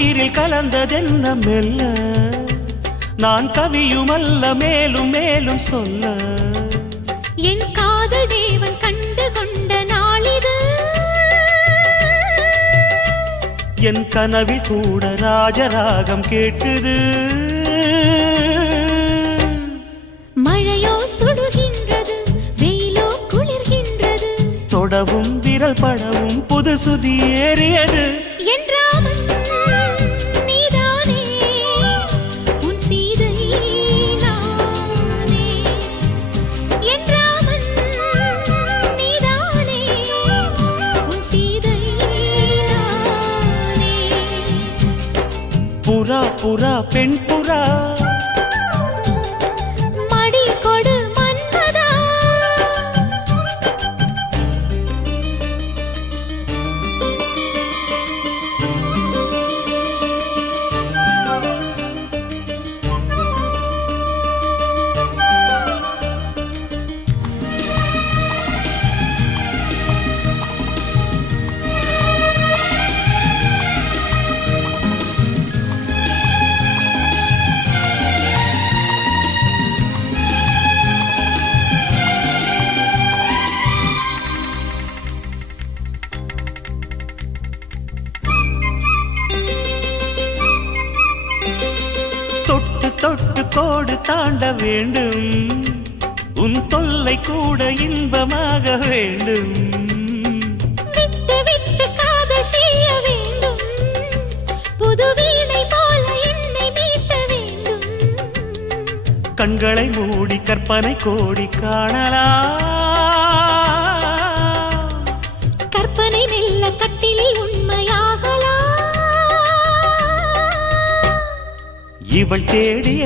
உயிரில் கலந்ததென்ன மெல்ல நான் கவியுமல்ல மேலும் மேலும் சொல்ல என் காதல் தேவன் கண்டு கொண்ட நாளிது என் கனவில் கூட ராஜராகம் கேட்குது மழையோ சுடுகின்றது வெயிலோ குளிர்கின்றது தொடவும் விரல் படவும் புது சுதி ஏறியது என் ராமன் நீதானே உன் சீதை நானே என் ராமன் நீதானே உன் சீதை நானே புறா புறா பெண் புறா மடி கொடு மன்மதா தொட்டு தொட்டு கோடு தாண்ட வேண்டும் உன் தொல்லை கூட இன்பமாக வேண்டும் விட்டு விட்டு காதல் செய்ய வேண்டும் புது வீணை போல என்னை மீட்ட வேண்டும் கண்களை மூடி கற்பனை கோடி காணலாம் கற்பனை மெல்ல கட்டிலில் உண்மையாகலாம் இவள் தேடிய